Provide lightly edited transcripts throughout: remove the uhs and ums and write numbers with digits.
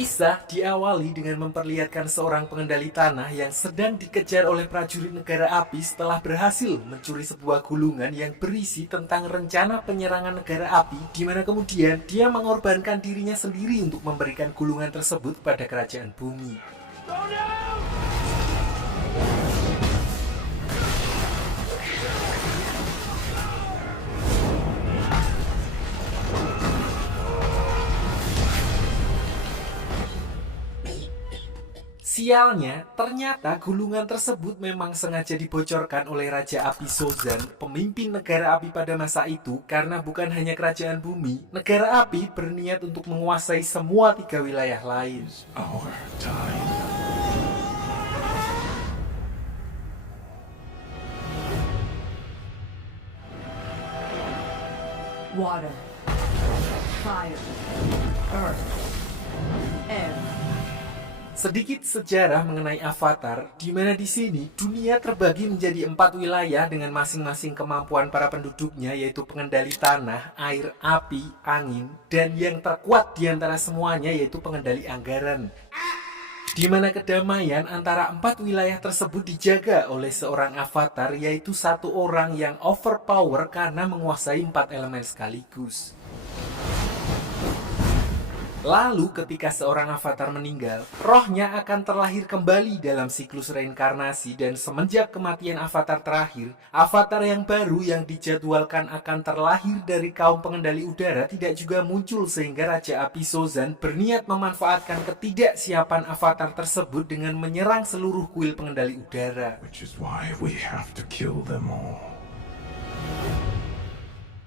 Kisah diawali dengan memperlihatkan seorang pengendali tanah yang sedang dikejar oleh prajurit negara api setelah berhasil mencuri sebuah gulungan yang berisi tentang rencana penyerangan negara api, di mana kemudian dia mengorbankan dirinya sendiri untuk memberikan gulungan tersebut pada kerajaan bumi. Sialnya, ternyata gulungan tersebut memang sengaja dibocorkan oleh Raja Api Sozan, pemimpin negara api pada masa itu, karena bukan hanya kerajaan bumi, negara api berniat untuk menguasai semua 3 wilayah lain. Our time. Water, fire, earth, air. Sedikit sejarah mengenai Avatar, di mana di sini dunia terbagi menjadi 4 wilayah dengan masing-masing kemampuan para penduduknya, yaitu pengendali tanah, air, api, angin, dan yang terkuat di antara semuanya yaitu pengendali anggaran. Di mana kedamaian antara 4 wilayah tersebut dijaga oleh seorang avatar, yaitu satu orang yang overpower karena menguasai 4 elemen sekaligus. Lalu ketika seorang avatar meninggal, rohnya akan terlahir kembali dalam siklus reinkarnasi, dan semenjak kematian avatar terakhir, avatar yang baru yang dijadwalkan akan terlahir dari kaum pengendali udara tidak juga muncul, sehingga Raja Api Sozan berniat memanfaatkan ketidaksiapan avatar tersebut dengan menyerang seluruh kuil pengendali udara. Which is why we have to kill them all.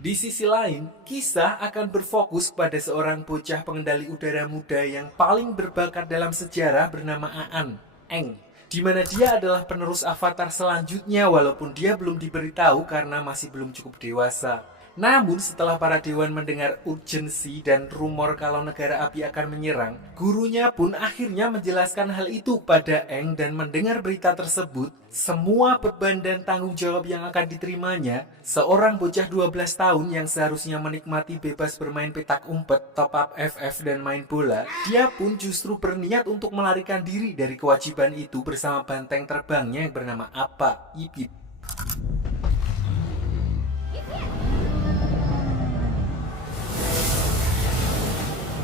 Di sisi lain, kisah akan berfokus pada seorang bocah pengendali udara muda yang paling berbakat dalam sejarah bernama Aan, Eng, di mana dia adalah penerus avatar selanjutnya walaupun dia belum diberitahu karena masih belum cukup dewasa. Namun setelah para dewan mendengar urgensi dan rumor kalau negara api akan menyerang, gurunya pun akhirnya menjelaskan hal itu pada Eng, dan mendengar berita tersebut, semua beban dan tanggung jawab yang akan diterimanya, seorang bocah 12 tahun yang seharusnya menikmati bebas bermain petak umpet, top up FF dan main bola, dia pun justru berniat untuk melarikan diri dari kewajiban itu bersama banteng terbangnya yang bernama Appa, Yip Yip.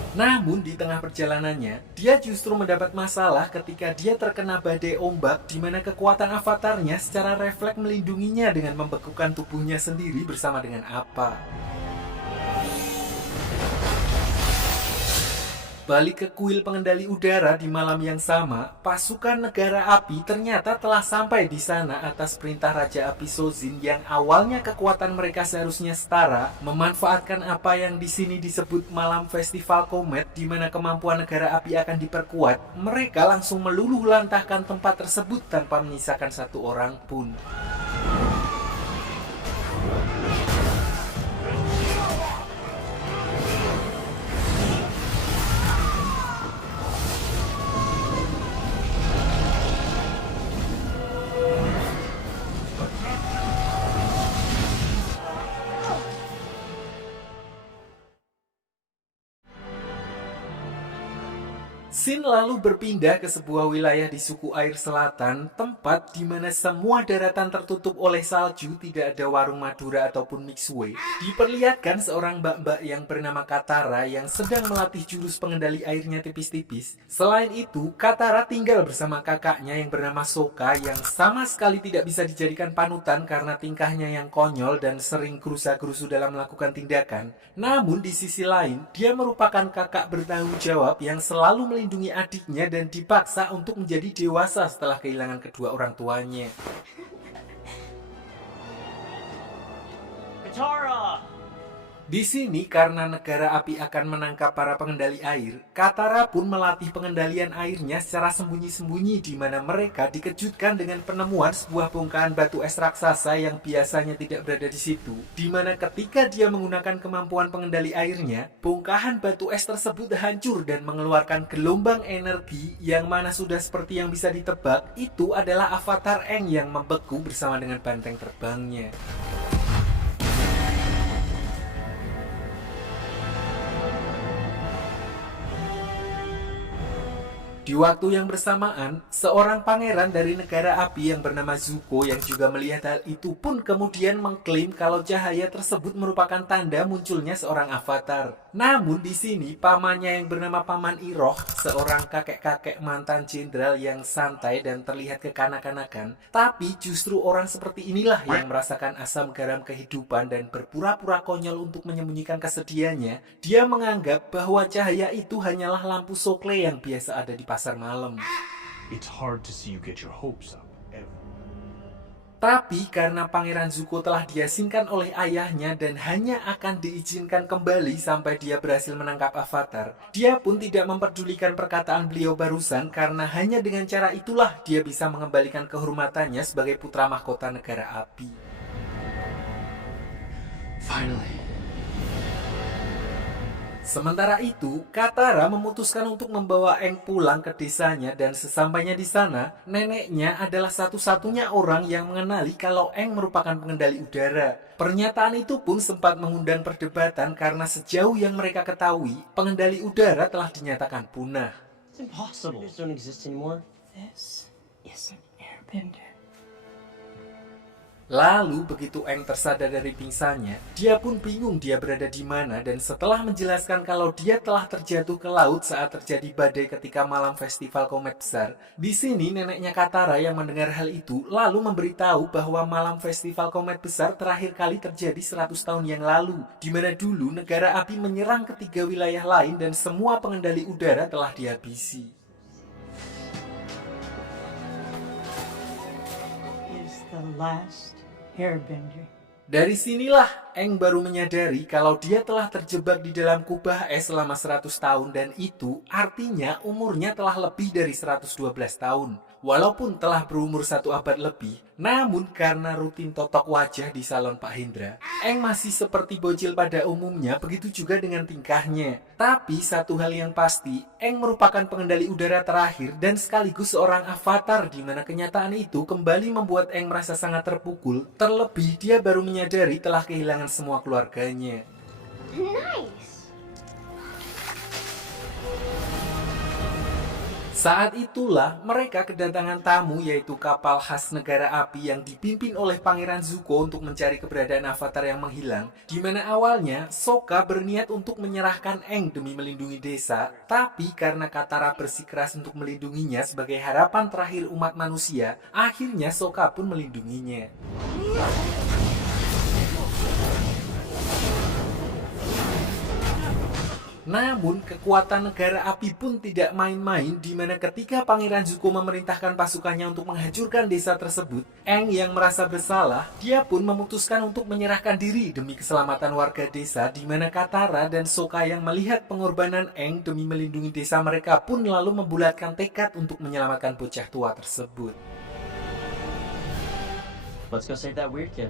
Namun di tengah perjalanannya, dia justru mendapat masalah ketika dia terkena badai ombak, di mana kekuatan avatarnya secara refleks melindunginya dengan membekukan tubuhnya sendiri bersama dengan Appa. Balik ke kuil pengendali udara di malam yang sama, pasukan negara api ternyata telah sampai di sana atas perintah Raja Api Sozin yang awalnya kekuatan mereka seharusnya setara, memanfaatkan apa yang di sini disebut malam festival komet, di mana kemampuan negara api akan diperkuat. Mereka langsung meluluh lantahkan tempat tersebut tanpa menyisakan satu orang pun. Sin lalu berpindah ke sebuah wilayah di suku air selatan, tempat di mana semua daratan tertutup oleh salju, tidak ada warung Madura ataupun mixue. Diperlihatkan seorang mbak-mbak yang bernama Katara yang sedang melatih jurus pengendali airnya tipis-tipis. Selain itu, Katara tinggal bersama kakaknya yang bernama Sokka yang sama sekali tidak bisa dijadikan panutan karena tingkahnya yang konyol dan sering gerusa-gerusu dalam melakukan tindakan. Namun di sisi lain, dia merupakan kakak bertanggung jawab yang selalu melindungi adiknya dan dipaksa untuk menjadi dewasa setelah kehilangan kedua orang tuanya. Katara! Di sini karena negara api akan menangkap para pengendali air, Katara pun melatih pengendalian airnya secara sembunyi-sembunyi, di mana mereka dikejutkan dengan penemuan sebuah bongkahan batu es raksasa yang biasanya tidak berada di situ. Di mana ketika dia menggunakan kemampuan pengendali airnya, bongkahan batu es tersebut hancur dan mengeluarkan gelombang energi yang mana sudah seperti yang bisa ditebak, itu adalah avatar Eng yang membeku bersama dengan banteng terbangnya. Di waktu yang bersamaan, seorang pangeran dari negara api yang bernama Zuko yang juga melihat hal itu pun kemudian mengklaim kalau cahaya tersebut merupakan tanda munculnya seorang avatar. Namun di sini pamannya yang bernama Paman Iroh, seorang kakek-kakek mantan jenderal yang santai dan terlihat kekanak-kanakan, tapi justru orang seperti inilah yang merasakan asam garam kehidupan dan berpura-pura konyol untuk menyembunyikan kesedihannya. Dia menganggap bahwa cahaya itu hanyalah lampu sokle yang biasa ada di pasar malam. It's hard to see you get your hopes up ever. Tapi karena Pangeran Zuko telah diasingkan oleh ayahnya dan hanya akan diizinkan kembali sampai dia berhasil menangkap Avatar, dia pun tidak memperdulikan perkataan beliau barusan karena hanya dengan cara itulah dia bisa mengembalikan kehormatannya sebagai putra mahkota negara api. Finally. Sementara itu, Katara memutuskan untuk membawa Aang pulang ke desanya dan sesampainya di sana, neneknya adalah satu-satunya orang yang mengenali kalau Aang merupakan pengendali udara. Pernyataan itu pun sempat mengundang perdebatan karena sejauh yang mereka ketahui, pengendali udara telah dinyatakan punah. It's impossible. These don't exist anymore. This is an airbender. Lalu begitu Aang tersadar dari pingsannya, dia pun bingung dia berada di mana dan setelah menjelaskan kalau dia telah terjatuh ke laut saat terjadi badai ketika malam festival komet besar. Di sini neneknya Katara yang mendengar hal itu lalu memberitahu bahwa malam festival komet besar terakhir kali terjadi 100 tahun yang lalu, di mana dulu negara api menyerang ketiga wilayah lain dan semua pengendali udara telah dihabisi. Is the last airbender. Dari sinilah Aang baru menyadari kalau dia telah terjebak di dalam kubah es selama 100 tahun dan itu artinya umurnya telah lebih dari 112 tahun. Walaupun telah berumur 1 abad lebih, namun karena rutin totok wajah di salon Pak Hendra, Aang masih seperti bocil pada umumnya, begitu juga dengan tingkahnya. Tapi satu hal yang pasti, Aang merupakan pengendali udara terakhir dan sekaligus seorang avatar di mana kenyataan itu kembali membuat Aang merasa sangat terpukul, terlebih dia baru menyadari telah kehilangan semua keluarganya. Nice. Saat itulah mereka kedatangan tamu yaitu kapal khas negara api yang dipimpin oleh Pangeran Zuko untuk mencari keberadaan avatar yang menghilang, di mana awalnya Sokka berniat untuk menyerahkan Aang demi melindungi desa, tapi karena Katara bersikeras untuk melindunginya sebagai harapan terakhir umat manusia, akhirnya Sokka pun melindunginya. Namun, kekuatan negara api pun tidak main-main di mana ketika Pangeran Zuko memerintahkan pasukannya untuk menghancurkan desa tersebut, Aang yang merasa bersalah, dia pun memutuskan untuk menyerahkan diri demi keselamatan warga desa di mana Katara dan Sokka yang melihat pengorbanan Aang demi melindungi desa mereka pun lalu membulatkan tekad untuk menyelamatkan bocah tua tersebut. Let's go save that weird kid.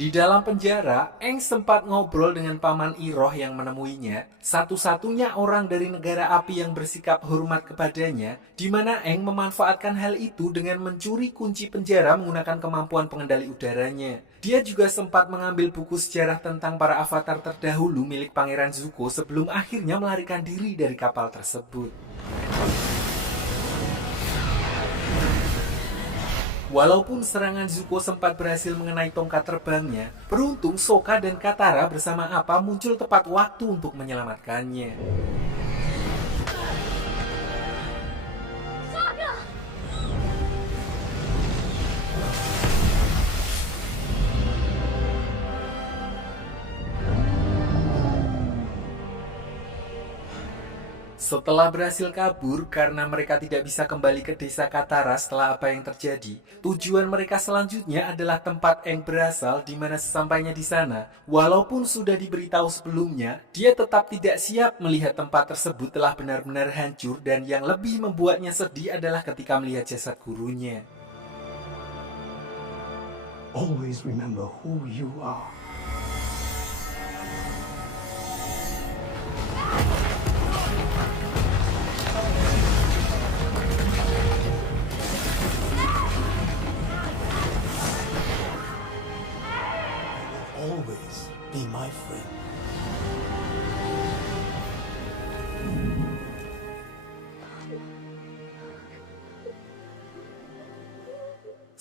Di dalam penjara, Aang sempat ngobrol dengan Paman Iroh yang menemuinya, satu-satunya orang dari negara api yang bersikap hormat kepadanya, di mana Aang memanfaatkan hal itu dengan mencuri kunci penjara menggunakan kemampuan pengendali udaranya. Dia juga sempat mengambil buku sejarah tentang para avatar terdahulu milik Pangeran Zuko sebelum akhirnya melarikan diri dari kapal tersebut. Walaupun serangan Zuko sempat berhasil mengenai tongkat terbangnya, beruntung Sokka dan Katara bersama Appa muncul tepat waktu untuk menyelamatkannya. Setelah berhasil kabur karena mereka tidak bisa kembali ke desa Katara setelah apa yang terjadi, tujuan mereka selanjutnya adalah tempat Aang berasal di mana sesampainya di sana, walaupun sudah diberitahu sebelumnya, dia tetap tidak siap melihat tempat tersebut telah benar-benar hancur dan yang lebih membuatnya sedih adalah ketika melihat jasad gurunya. Always remember who you are. Always be my friend.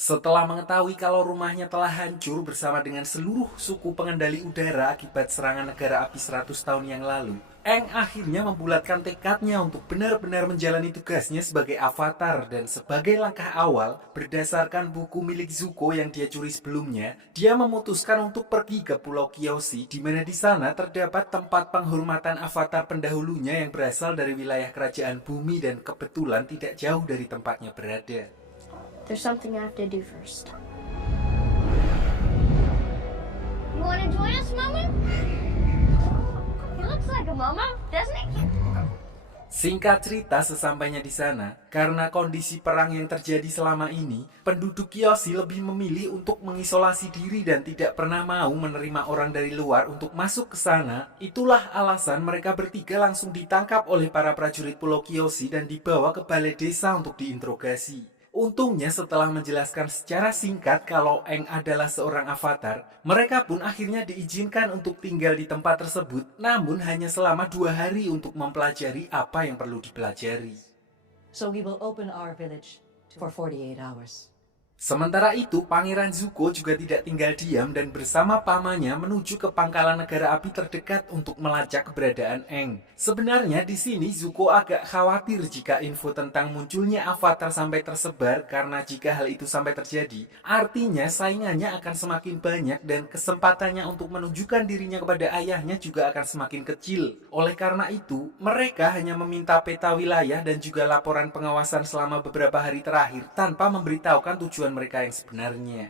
Setelah mengetahui kalau rumahnya telah hancur bersama dengan seluruh suku pengendali udara akibat serangan negara api 100 tahun yang lalu, Aang akhirnya membulatkan tekadnya untuk benar-benar menjalani tugasnya sebagai avatar, dan sebagai langkah awal, berdasarkan buku milik Zuko yang dia curi sebelumnya, dia memutuskan untuk pergi ke Pulau Kyoshi, di mana di sana terdapat tempat penghormatan avatar pendahulunya yang berasal dari wilayah kerajaan bumi dan kebetulan tidak jauh dari tempatnya berada. There's something I have to do first. You want to join us, Mama? He looks like a mama, doesn't he? Singkat cerita, sesampainya di sana, karena kondisi perang yang terjadi selama ini, penduduk Kyoshi lebih memilih untuk mengisolasi diri dan tidak pernah mau menerima orang dari luar untuk masuk ke sana. Itulah alasan mereka bertiga langsung ditangkap oleh para prajurit Pulau Kyoshi dan dibawa ke balai desa untuk diinterogasi. Untungnya setelah menjelaskan secara singkat kalau Aang adalah seorang avatar, mereka pun akhirnya diizinkan untuk tinggal di tempat tersebut, namun hanya selama 2 hari untuk mempelajari apa yang perlu dipelajari. So we will open our village for 48 hours. Sementara itu, Pangeran Zuko juga tidak tinggal diam dan bersama pamannya menuju ke pangkalan negara api terdekat untuk melacak keberadaan Aang. Sebenarnya di sini Zuko agak khawatir jika info tentang munculnya avatar sampai tersebar, karena jika hal itu sampai terjadi, artinya saingannya akan semakin banyak dan kesempatannya untuk menunjukkan dirinya kepada ayahnya juga akan semakin kecil. Oleh karena itu, mereka hanya meminta peta wilayah dan juga laporan pengawasan selama beberapa hari terakhir tanpa memberitahukan tujuan mereka yang sebenarnya.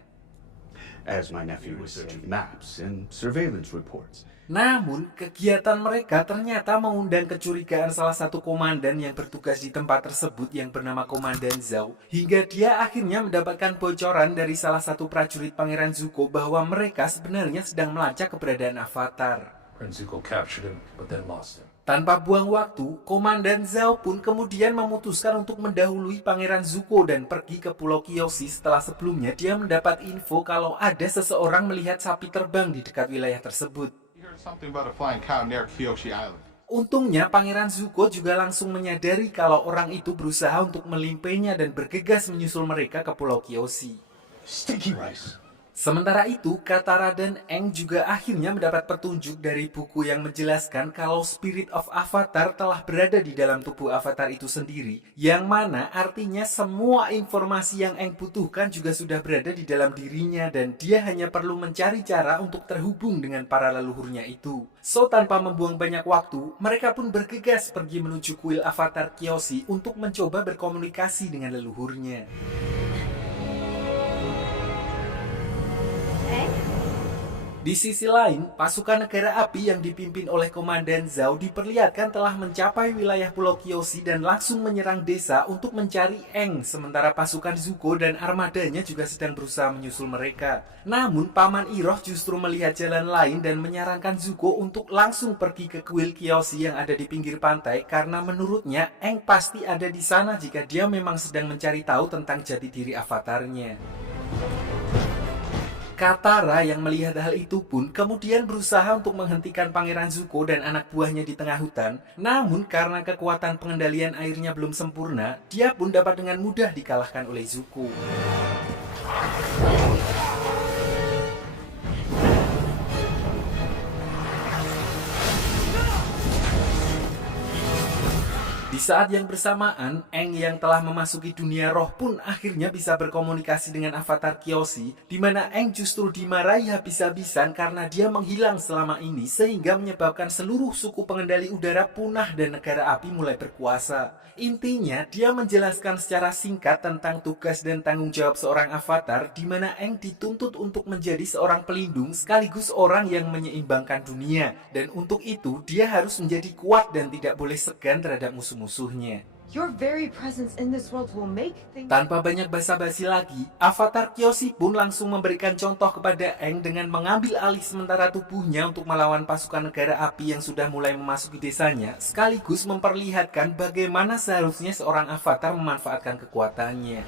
As my nephew was searching maps and surveillance reports. Namun, kegiatan mereka ternyata mengundang kecurigaan salah satu komandan yang bertugas di tempat tersebut yang bernama Komandan Zhao, hingga dia akhirnya mendapatkan bocoran dari salah satu prajurit Pangeran Zuko bahwa mereka sebenarnya sedang melacak keberadaan avatar. Prince Zuko captured him, but then lost him. Tanpa buang waktu, Komandan Zhao pun kemudian memutuskan untuk mendahului Pangeran Zuko dan pergi ke Pulau Kyoshi setelah sebelumnya dia mendapat info kalau ada seseorang melihat sapi terbang di dekat wilayah tersebut. He heard something about a flying cow near Kyoshi Island. Untungnya Pangeran Zuko juga langsung menyadari kalau orang itu berusaha untuk melimpainya dan bergegas menyusul mereka ke Pulau Kyoshi. Sticky rice. Sementara itu, Katara dan Aang juga akhirnya mendapat petunjuk dari buku yang menjelaskan kalau Spirit of Avatar telah berada di dalam tubuh Avatar itu sendiri, yang mana artinya semua informasi yang Aang butuhkan juga sudah berada di dalam dirinya dan dia hanya perlu mencari cara untuk terhubung dengan para leluhurnya itu. So, tanpa membuang banyak waktu, mereka pun bergegas pergi menuju kuil Avatar Kyoshi untuk mencoba berkomunikasi dengan leluhurnya. Di sisi lain, pasukan negara api yang dipimpin oleh Komandan Zhao diperlihatkan telah mencapai wilayah Pulau Kyoshi dan langsung menyerang desa untuk mencari Aang, sementara pasukan Zuko dan armadanya juga sedang berusaha menyusul mereka. Namun, Paman Iroh justru melihat jalan lain dan menyarankan Zuko untuk langsung pergi ke kuil Kyoshi yang ada di pinggir pantai karena menurutnya Aang pasti ada di sana jika dia memang sedang mencari tahu tentang jati diri avatarnya. Katara yang melihat hal itu pun kemudian berusaha untuk menghentikan Pangeran Zuko dan anak buahnya di tengah hutan. Namun karena kekuatan pengendalian airnya belum sempurna, dia pun dapat dengan mudah dikalahkan oleh Zuko. Di saat yang bersamaan, Aang yang telah memasuki dunia roh pun akhirnya bisa berkomunikasi dengan avatar Kyoshi, di mana Aang justru dimarahi habis-habisan karena dia menghilang selama ini sehingga menyebabkan seluruh suku pengendali udara punah dan negara api mulai berkuasa. Intinya, dia menjelaskan secara singkat tentang tugas dan tanggung jawab seorang avatar, di mana Aang dituntut untuk menjadi seorang pelindung sekaligus orang yang menyeimbangkan dunia. Dan untuk itu, dia harus menjadi kuat dan tidak boleh segan terhadap musuh-musuhnya. Your very presence in this world will make things... Tanpa banyak basa-basi lagi, avatar Kyoshi pun langsung memberikan contoh kepada Aang dengan mengambil alih sementara tubuhnya untuk melawan pasukan negara api yang sudah mulai memasuki desanya, sekaligus memperlihatkan bagaimana seharusnya seorang avatar memanfaatkan kekuatannya.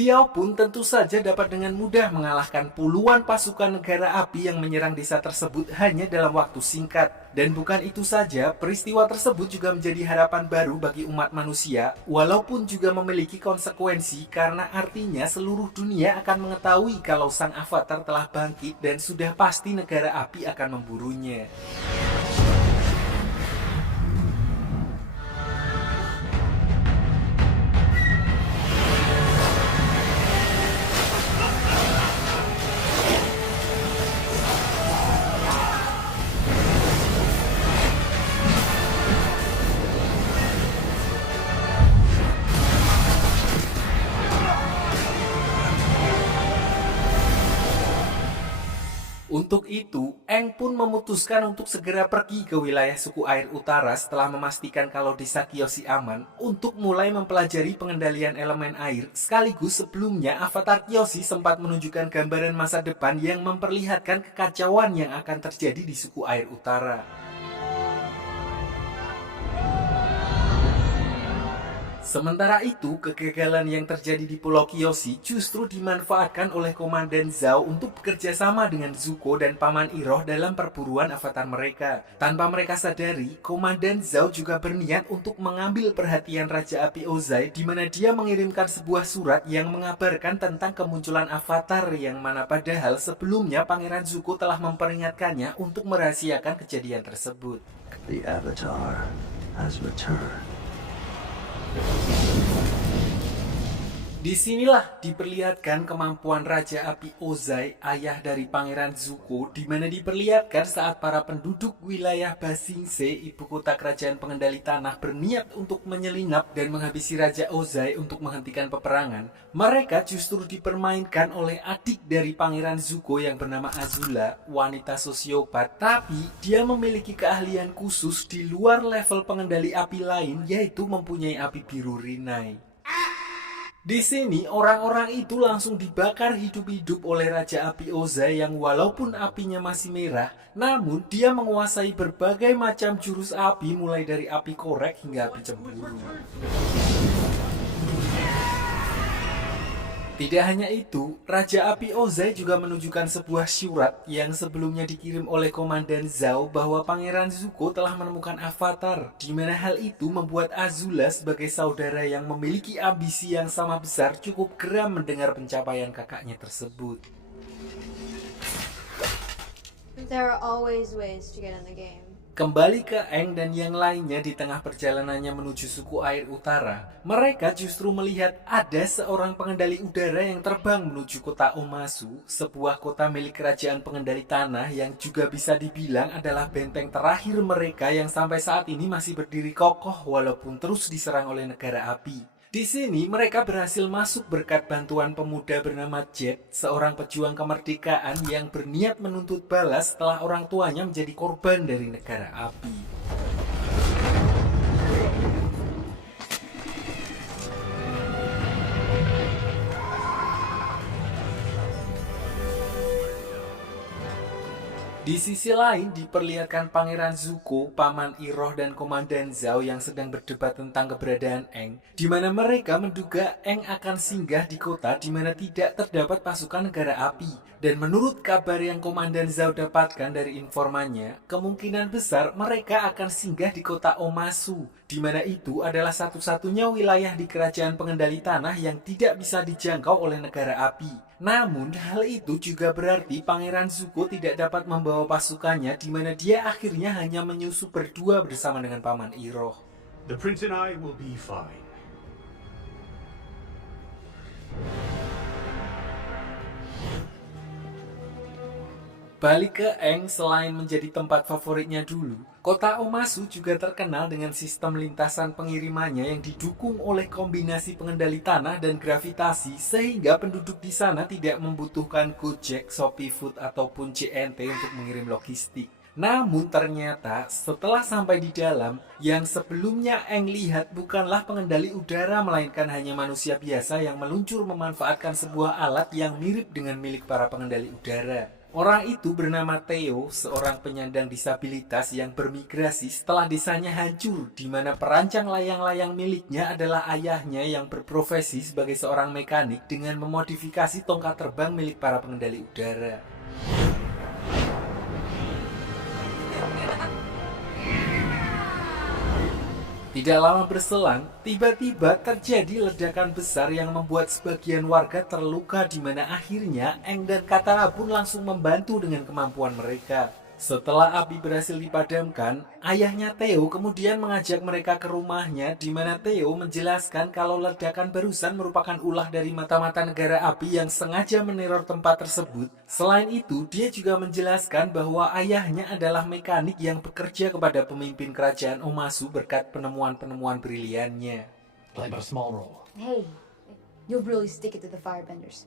Beliau pun tentu saja dapat dengan mudah mengalahkan puluhan pasukan negara api yang menyerang desa tersebut hanya dalam waktu singkat. Dan bukan itu saja, peristiwa tersebut juga menjadi harapan baru bagi umat manusia, walaupun juga memiliki konsekuensi karena artinya seluruh dunia akan mengetahui kalau sang avatar telah bangkit dan sudah pasti negara api akan memburunya. Untuk itu, Aang pun memutuskan untuk segera pergi ke wilayah suku air utara setelah memastikan kalau desa Kyoshi aman untuk mulai mempelajari pengendalian elemen air, sekaligus sebelumnya Avatar Kyoshi sempat menunjukkan gambaran masa depan yang memperlihatkan kekacauan yang akan terjadi di suku air utara. Sementara itu, kegagalan yang terjadi di Pulau Kyoshi justru dimanfaatkan oleh Komandan Zhao untuk bekerja sama dengan Zuko dan Paman Iroh dalam perburuan avatar mereka. Tanpa mereka sadari, Komandan Zhao juga berniat untuk mengambil perhatian Raja Api Ozai, di mana dia mengirimkan sebuah surat yang mengabarkan tentang kemunculan avatar yang mana padahal sebelumnya Pangeran Zuko telah memperingatkannya untuk merahasiakan kejadian tersebut. The Avatar has returned. Disinilah diperlihatkan kemampuan Raja Api Ozai, ayah dari Pangeran Zuko, di mana diperlihatkan saat para penduduk wilayah Ba Sing Se, ibu kota kerajaan pengendali tanah, berniat untuk menyelinap dan menghabisi Raja Ozai untuk menghentikan peperangan. Mereka justru dipermainkan oleh adik dari Pangeran Zuko yang bernama Azula, wanita sosiopat, tapi dia memiliki keahlian khusus di luar level pengendali api lain, yaitu mempunyai api biru Rinai. Di sini orang-orang itu langsung dibakar hidup-hidup oleh Raja Api Ozai yang walaupun apinya masih merah, namun dia menguasai berbagai macam jurus api mulai dari api korek hingga api cemburu. Tidak hanya itu, Raja Api Ozai juga menunjukkan sebuah surat yang sebelumnya dikirim oleh Komandan Zhao bahwa Pangeran Zuko telah menemukan avatar, di mana hal itu membuat Azula sebagai saudara yang memiliki ambisi yang sama besar cukup geram mendengar pencapaian kakaknya tersebut. There are always ways to get in the game. Kembali ke Aang dan yang lainnya di tengah perjalanannya menuju suku air utara, mereka justru melihat ada seorang pengendali udara yang terbang menuju kota Omasu, sebuah kota milik kerajaan pengendali tanah yang juga bisa dibilang adalah benteng terakhir mereka yang sampai saat ini masih berdiri kokoh walaupun terus diserang oleh negara api. Di sini mereka berhasil masuk berkat bantuan pemuda bernama Jet, seorang pejuang kemerdekaan yang berniat menuntut balas setelah orang tuanya menjadi korban dari negara api. Di sisi lain diperlihatkan Pangeran Zuko, Paman Iroh dan Komandan Zhao yang sedang berdebat tentang keberadaan Aang, di mana mereka menduga Aang akan singgah di kota di mana tidak terdapat pasukan negara api. Dan menurut kabar yang Komandan Zhao dapatkan dari informannya, kemungkinan besar mereka akan singgah di kota Omasu, di mana itu adalah satu-satunya wilayah di kerajaan pengendali tanah yang tidak bisa dijangkau oleh negara api. Namun, hal itu juga berarti Pangeran Zuko tidak dapat membawa pasukannya di mana dia akhirnya hanya menyusup berdua bersama dengan Paman Iroh. The prince and I will be fine. Balik ke Aang, selain menjadi tempat favoritnya dulu, kota Omasu juga terkenal dengan sistem lintasan pengirimannya yang didukung oleh kombinasi pengendali tanah dan gravitasi sehingga penduduk di sana tidak membutuhkan Gojek, Shopee Food ataupun CNT untuk mengirim logistik. Namun ternyata setelah sampai di dalam, yang sebelumnya Aang lihat bukanlah pengendali udara melainkan hanya manusia biasa yang meluncur memanfaatkan sebuah alat yang mirip dengan milik para pengendali udara. Orang itu bernama Theo, seorang penyandang disabilitas yang bermigrasi setelah desanya hancur, di mana perancang layang-layang miliknya adalah ayahnya yang berprofesi sebagai seorang mekanik dengan memodifikasi tongkat terbang milik para pengendali udara. Tidak lama berselang, tiba-tiba terjadi ledakan besar yang membuat sebagian warga terluka, di mana akhirnya Aang dan Katara pun langsung membantu dengan kemampuan mereka. Setelah api berhasil dipadamkan, ayahnya Theo kemudian mengajak mereka ke rumahnya, di mana Theo menjelaskan kalau ledakan barusan merupakan ulah dari mata-mata negara api yang sengaja meneror tempat tersebut. Selain itu, dia juga menjelaskan bahwa ayahnya adalah mekanik yang bekerja kepada pemimpin kerajaan Omasu berkat penemuan-penemuan briliannya. Play but a small role. Hey, you'll really stick it to the firebenders.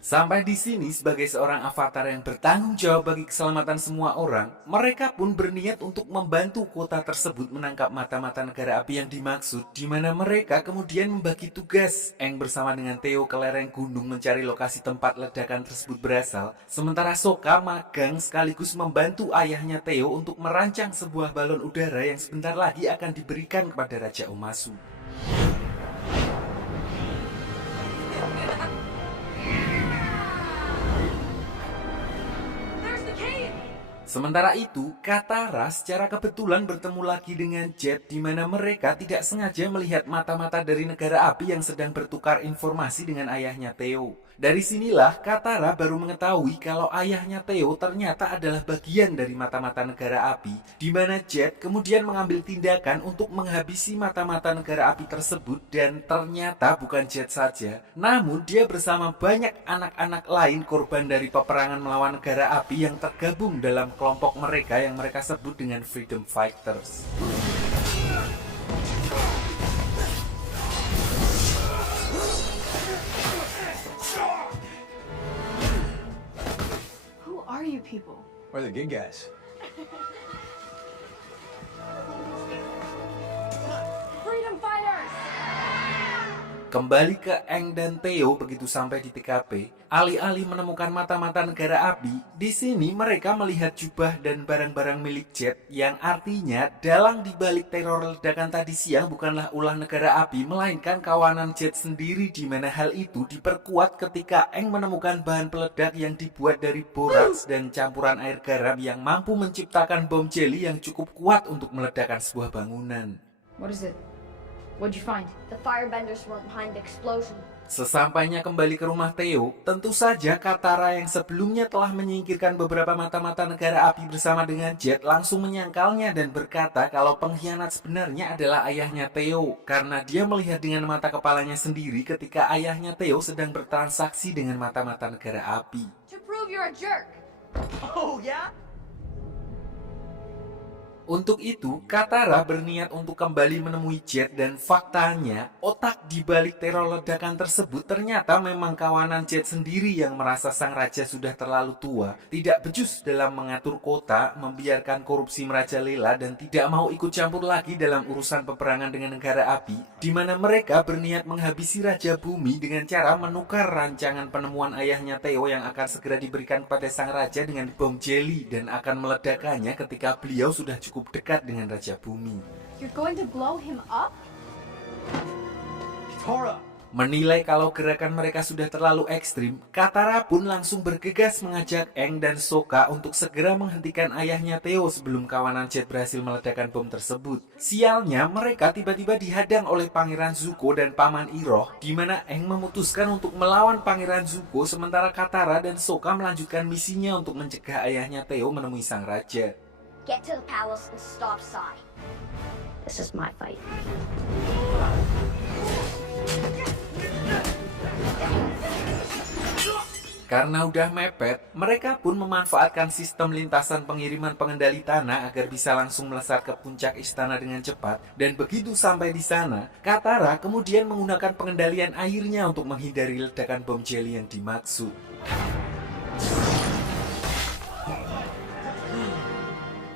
Sampai di sini, sebagai seorang avatar yang bertanggung jawab bagi keselamatan semua orang, mereka pun berniat untuk membantu kota tersebut menangkap mata-mata negara api yang dimaksud, di mana mereka kemudian membagi tugas. Aang bersama dengan Theo ke lereng gunung mencari lokasi tempat ledakan tersebut berasal, sementara Sokka magang sekaligus membantu ayahnya Theo untuk merancang sebuah balon udara yang sebentar lagi akan diberikan kepada Raja Omasu. Sementara itu, Katara secara kebetulan bertemu lagi dengan Jet, di mana mereka tidak sengaja melihat mata-mata dari negara api yang sedang bertukar informasi dengan ayahnya Theo. Dari sinilah Katara baru mengetahui kalau ayahnya Theo ternyata adalah bagian dari mata-mata negara api, di mana Jet kemudian mengambil tindakan untuk menghabisi mata-mata negara api tersebut, dan ternyata bukan Jet saja, namun dia bersama banyak anak-anak lain korban dari peperangan melawan negara api yang tergabung dalam kelompok mereka yang mereka sebut dengan Freedom Fighters. Who are you people? We're the good guys. Freedom fighters! Kembali ke Aang dan Theo begitu sampai di TKP, alih-alih menemukan mata-mata negara api, di sini mereka melihat jubah dan barang-barang milik Jet, yang artinya dalang dibalik teror ledakan tadi siang bukanlah ulah negara api, melainkan kawanan Jet sendiri, di mana hal itu diperkuat ketika Aang menemukan bahan peledak yang dibuat dari boraks dan campuran air garam yang mampu menciptakan bom jeli yang cukup kuat untuk meledakkan sebuah bangunan. What is it? What'd you find? The firebenders weren't behind the explosion. Sesampainya kembali ke rumah Theo, tentu saja Katara yang sebelumnya telah menyingkirkan beberapa mata-mata negara api bersama dengan Jet langsung menyangkalnya dan berkata kalau pengkhianat sebenarnya adalah ayahnya Theo, karena dia melihat dengan mata kepalanya sendiri ketika ayahnya Theo sedang bertransaksi dengan mata-mata negara api. To prove you're a jerk. Oh, yeah? Untuk itu, Katara berniat untuk kembali menemui Jet, dan faktanya, otak di balik teror ledakan tersebut ternyata memang kawanan Jet sendiri yang merasa sang raja sudah terlalu tua, tidak becus dalam mengatur kota, membiarkan korupsi merajalela, dan tidak mau ikut campur lagi dalam urusan peperangan dengan negara api, di mana mereka berniat menghabisi Raja Bumi dengan cara menukar rancangan penemuan ayahnya Theo yang akan segera diberikan kepada sang raja dengan bom jeli, dan akan meledakkannya ketika beliau sudah cukup dekat dengan Raja Bumi. You're going to blow him up? Tora! Menilai kalau gerakan mereka sudah terlalu ekstrim, Katara pun langsung bergegas mengajak Aang dan Sokka untuk segera menghentikan ayahnya Theo sebelum kawanan Jet berhasil meledakkan bom tersebut. Sialnya, mereka tiba-tiba dihadang oleh Pangeran Zuko dan Paman Iroh, di mana Aang memutuskan untuk melawan Pangeran Zuko, sementara Katara dan Sokka melanjutkan misinya untuk mencegah ayahnya Theo menemui sang raja. Get to the palace and stop Sai. This is my fight. Karena udah mepet, mereka pun memanfaatkan sistem lintasan pengiriman pengendali tanah agar bisa langsung melesat ke puncak istana dengan cepat. Dan begitu sampai di sana, Katara kemudian menggunakan pengendalian airnya untuk menghindari ledakan bom jeli yang dimaksud.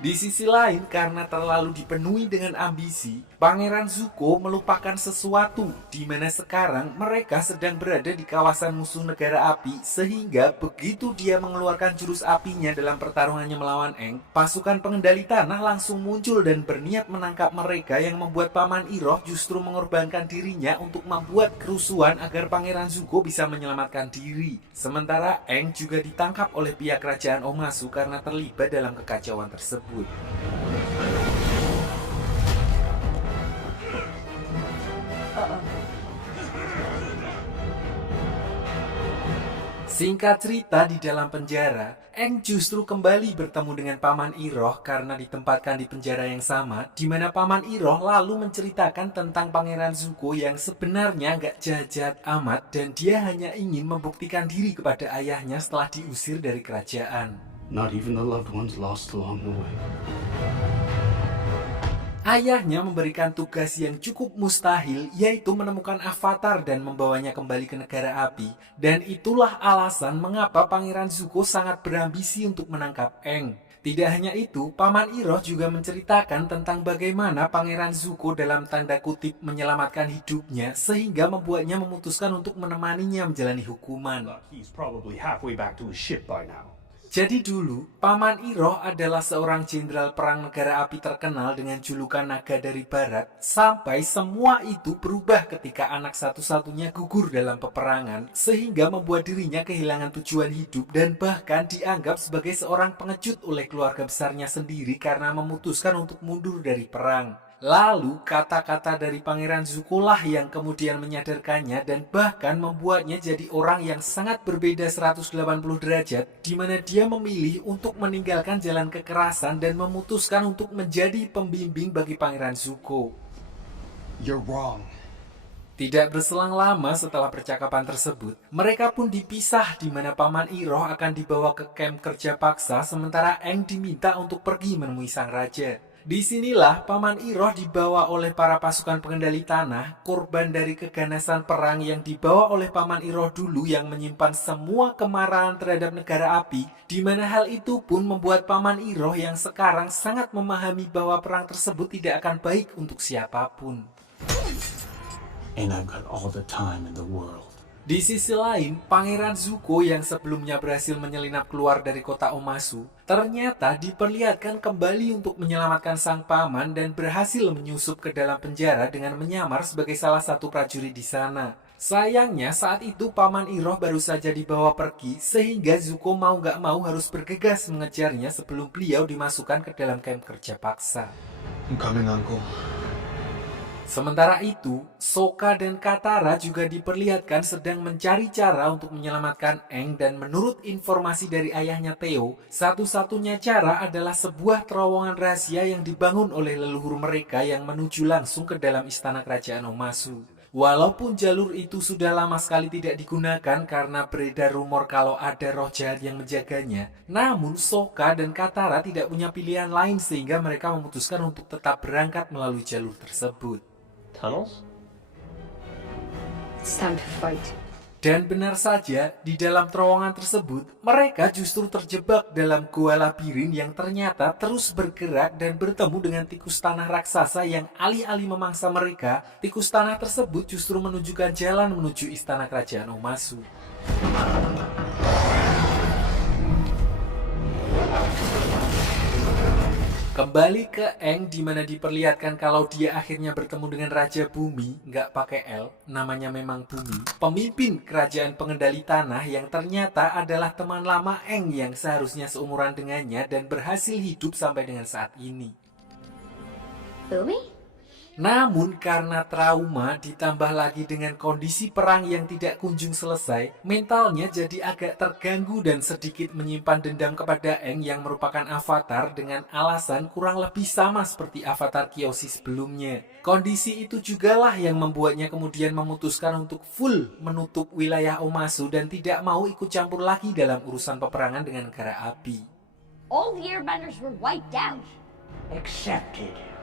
Di sisi lain, karena terlalu dipenuhi dengan ambisi, Pangeran Zuko melupakan sesuatu di mana sekarang mereka sedang berada di kawasan musuh negara api, sehingga begitu dia mengeluarkan jurus apinya dalam pertarungannya melawan Aang, pasukan pengendali tanah langsung muncul dan berniat menangkap mereka, yang membuat Paman Iroh justru mengorbankan dirinya untuk membuat kerusuhan agar Pangeran Zuko bisa menyelamatkan diri. Sementara Aang juga ditangkap oleh pihak kerajaan Omasu karena terlibat dalam kekacauan tersebut. Singkat cerita, di dalam penjara, Aang justru kembali bertemu dengan Paman Iroh karena ditempatkan di penjara yang sama, di mana Paman Iroh lalu menceritakan tentang Pangeran Zuko yang sebenarnya gak jahat amat dan dia hanya ingin membuktikan diri kepada ayahnya setelah diusir dari kerajaan. Not even the loved ones lost along the way. Ayahnya memberikan tugas yang cukup mustahil, yaitu menemukan Avatar dan membawanya kembali ke negara api. Dan itulah alasan mengapa Pangeran Zuko sangat berambisi untuk menangkap Aang. Tidak hanya itu, Paman Iroh juga menceritakan tentang bagaimana Pangeran Zuko dalam tanda kutip menyelamatkan hidupnya, sehingga membuatnya memutuskan untuk menemaninya menjalani hukuman. He's probably halfway back to his ship by now. Jadi dulu, Paman Iroh adalah seorang jenderal perang negara api terkenal dengan julukan Naga dari Barat, sampai semua itu berubah ketika anak satu-satunya gugur dalam peperangan, sehingga membuat dirinya kehilangan tujuan hidup dan bahkan dianggap sebagai seorang pengecut oleh keluarga besarnya sendiri karena memutuskan untuk mundur dari perang. Lalu kata-kata dari Pangeran Zuko lah yang kemudian menyadarkannya dan bahkan membuatnya jadi orang yang sangat berbeda 180 derajat, di mana dia memilih untuk meninggalkan jalan kekerasan dan memutuskan untuk menjadi pembimbing bagi Pangeran Zuko. You're wrong. Tidak berselang lama setelah percakapan tersebut, mereka pun dipisah di mana Paman Iroh akan dibawa ke kamp kerja paksa sementara Aang diminta untuk pergi menemui sang raja. Disinilah Paman Iroh dibawa oleh para pasukan pengendali tanah, korban dari keganasan perang yang dibawa oleh Paman Iroh dulu yang menyimpan semua kemarahan terhadap negara api, di mana hal itu pun membuat Paman Iroh yang sekarang sangat memahami bahwa perang tersebut tidak akan baik untuk siapapun. And I've got all the time in the world. Di sisi lain, Pangeran Zuko yang sebelumnya berhasil menyelinap keluar dari kota Omasu, ternyata diperlihatkan kembali untuk menyelamatkan sang paman dan berhasil menyusup ke dalam penjara dengan menyamar sebagai salah satu prajurit di sana. Sayangnya saat itu Paman Iroh baru saja dibawa pergi, sehingga Zuko mau gak mau harus bergegas mengejarnya sebelum beliau dimasukkan ke dalam kamp kerja paksa. I'm coming, Uncle. Sementara itu, Sokka dan Katara juga diperlihatkan sedang mencari cara untuk menyelamatkan Aang dan menurut informasi dari ayahnya Theo, satu-satunya cara adalah sebuah terowongan rahasia yang dibangun oleh leluhur mereka yang menuju langsung ke dalam istana kerajaan Omasu. Walaupun jalur itu sudah lama sekali tidak digunakan karena beredar rumor kalau ada roh jahat yang menjaganya, namun Sokka dan Katara tidak punya pilihan lain sehingga mereka memutuskan untuk tetap berangkat melalui jalur tersebut. Tunnels? It's time to fight. Dan benar saja, di dalam terowongan tersebut, mereka justru terjebak dalam gua labirin yang ternyata terus bergerak dan bertemu dengan tikus tanah raksasa yang alih-alih memangsa mereka, tikus tanah tersebut justru menunjukkan jalan menuju istana kerajaan Omasu. Kembali ke Aang di mana diperlihatkan kalau dia akhirnya bertemu dengan Raja Bumi, nggak pakai L, namanya memang Bumi, pemimpin kerajaan pengendali tanah yang ternyata adalah teman lama Aang yang seharusnya seumuran dengannya dan berhasil hidup sampai dengan saat ini. Bumi? Namun karena trauma ditambah lagi dengan kondisi perang yang tidak kunjung selesai, mentalnya jadi agak terganggu dan sedikit menyimpan dendam kepada Aang yang merupakan avatar dengan alasan kurang lebih sama seperti avatar Kyoshi sebelumnya. Kondisi itu jugalah yang membuatnya kemudian memutuskan untuk full menutup wilayah Omasu dan tidak mau ikut campur lagi dalam urusan peperangan dengan negara api. All the airbenders were wiped out. Accepted.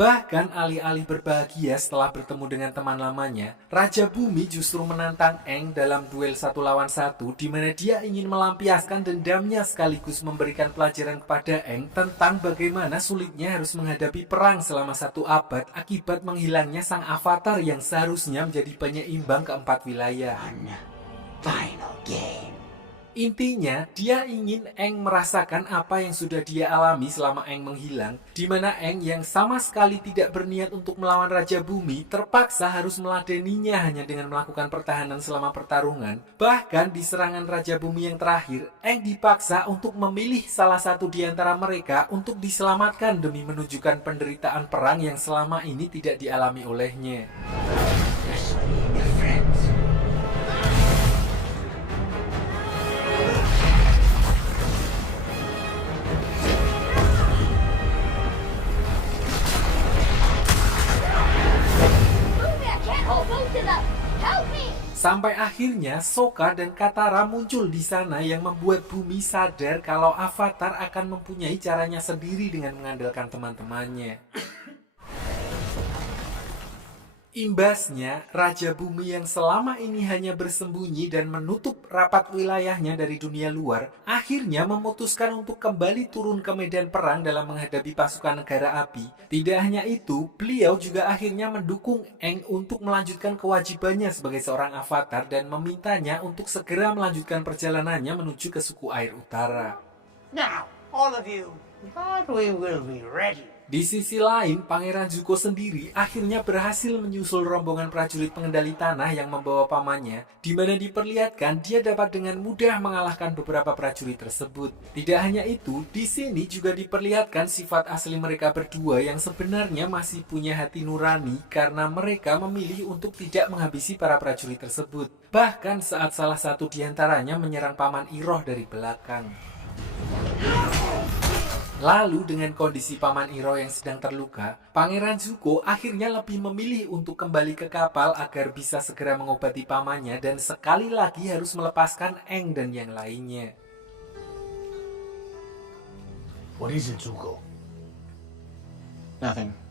Bahkan alih-alih berbahagia setelah bertemu dengan teman lamanya, Raja Bumi justru menantang Aang dalam duel 1 lawan 1 di mana dia ingin melampiaskan dendamnya sekaligus memberikan pelajaran kepada Aang tentang bagaimana sulitnya harus menghadapi perang selama 1 abad akibat menghilangnya sang avatar yang seharusnya menjadi penyeimbang keempat wilayah. Final game. Intinya, dia ingin Aang merasakan apa yang sudah dia alami selama Aang menghilang, di mana Aang yang sama sekali tidak berniat untuk melawan Raja Bumi terpaksa harus meladeninya hanya dengan melakukan pertahanan selama pertarungan. Bahkan di serangan Raja Bumi yang terakhir, Aang dipaksa untuk memilih salah satu di antara mereka untuk diselamatkan demi menunjukkan penderitaan perang yang selama ini tidak dialami olehnya. Sampai akhirnya Sokka dan Katara muncul di sana yang membuat Bumi sadar kalau Avatar akan mempunyai caranya sendiri dengan mengandalkan teman-temannya. Imbasnya, Raja Bumi yang selama ini hanya bersembunyi dan menutup rapat wilayahnya dari dunia luar, akhirnya memutuskan untuk kembali turun ke medan perang dalam menghadapi pasukan negara api. Tidak hanya itu, beliau juga akhirnya mendukung Aang untuk melanjutkan kewajibannya sebagai seorang avatar dan memintanya untuk segera melanjutkan perjalanannya menuju ke suku air utara. Now, all of you, thought we will be ready. Di sisi lain, Pangeran Zuko sendiri akhirnya berhasil menyusul rombongan prajurit pengendali tanah yang membawa pamannya, di mana diperlihatkan dia dapat dengan mudah mengalahkan beberapa prajurit tersebut. Tidak hanya itu, di sini juga diperlihatkan sifat asli mereka berdua yang sebenarnya masih punya hati nurani karena mereka memilih untuk tidak menghabisi para prajurit tersebut. Bahkan saat salah satu di antaranya menyerang Paman Iroh dari belakang. Lalu dengan kondisi Paman Iroh yang sedang terluka, Pangeran Zuko akhirnya lebih memilih untuk kembali ke kapal agar bisa segera mengobati pamannya dan sekali lagi harus melepaskan Aang dan yang lainnya. What is it, Zuko? Nothing.